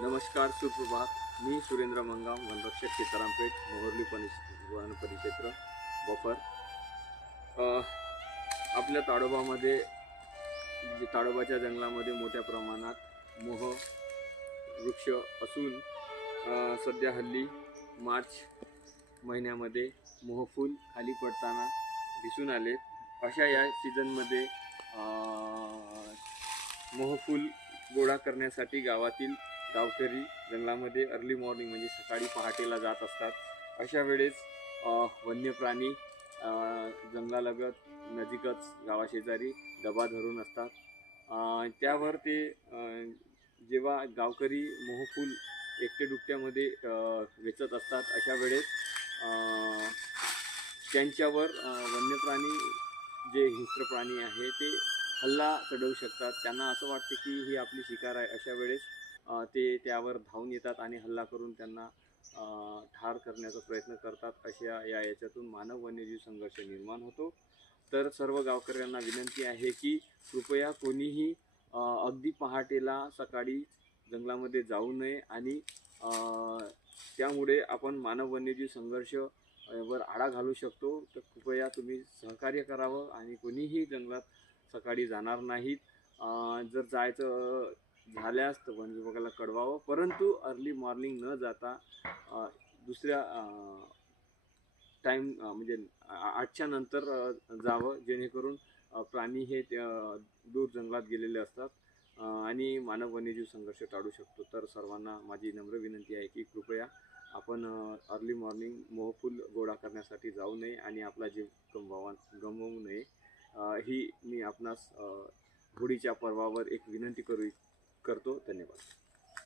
नमस्कार, सुप्रभात. मी सुरेंद्र मंगाम, वनरक्षक सीतारामपेठ, मोहर्ली वन परिक्षेत्र बफर. अ, आपल्या ताडोबामध्ये ताडोबाच्या जंगलामध्ये मोठ्या प्रमाणात मोह वृक्ष असून सध्या हल्ली मार्च महिन्यामध्ये मोहफूल खाली पडताना दिसून आले. अशा या सीझनमध्ये मोहफूल गोळा करण्यासाठी गावातील गावकरी जंगलामध्ये अर्ली मॉर्निंग म्हणजे सकाळी पहाटेला जात असतात. अशा वेळेस वन्य प्राणी जंगलालगत नजीकच गावाशेजारी डबा धरून असतात. त्यावर ते जेव्हा गावकरी मोहफूल एकटे दुकट्यामध्ये वेचत असतात, अशा वेळेस त्यांच्यावर वन्य प्राणी जे हिंस्र प्राणी आहे ते हल्ला चढवू शकतात. त्यांना असं वाटतं की ही आपली शिकार आहे. अशा वेळेस ते त्यावर धावून येतात आणि हल्ला करून त्यांना ठार करण्याचा प्रयत्न करतात. अशा याच्यातून मानव वन्यजीव संघर्ष निर्माण होतो. तर सर्व गावकऱ्यांना विनंती आहे की कृपया कोणीही अगदी पहाटेला सकाळी जंगलामध्ये जाऊ नये आणि त्यामुळे आपण मानव वन्यजीव संघर्ष वर आळा घालू शकतो. तर कृपया तुम्ही सहकार्य करावं आणि कोणीही जंगलात सकाळी जाणार नाहीत. जर जायचं झाल्यास तर वन विभागाला कळवावं, परंतु अर्ली मॉर्निंग न जाता दुसऱ्या टाईम म्हणजे 8च्या नंतर जावं, जेणेकरून प्राणी हे दूर जंगलात गेलेले असतात आणि मानव वन्यजीव संघर्ष टाळू शकतो. तर सर्वांना माझी नम्र विनंती आहे की कृपया आपण अर्ली मॉर्निंग मोहफूल गोळा करण्यासाठी जाऊ नये आणि आपला जीव गमवू नये. ही मी आपणास होळीच्या पर्वावर एक विनंती करतो. धन्यवाद.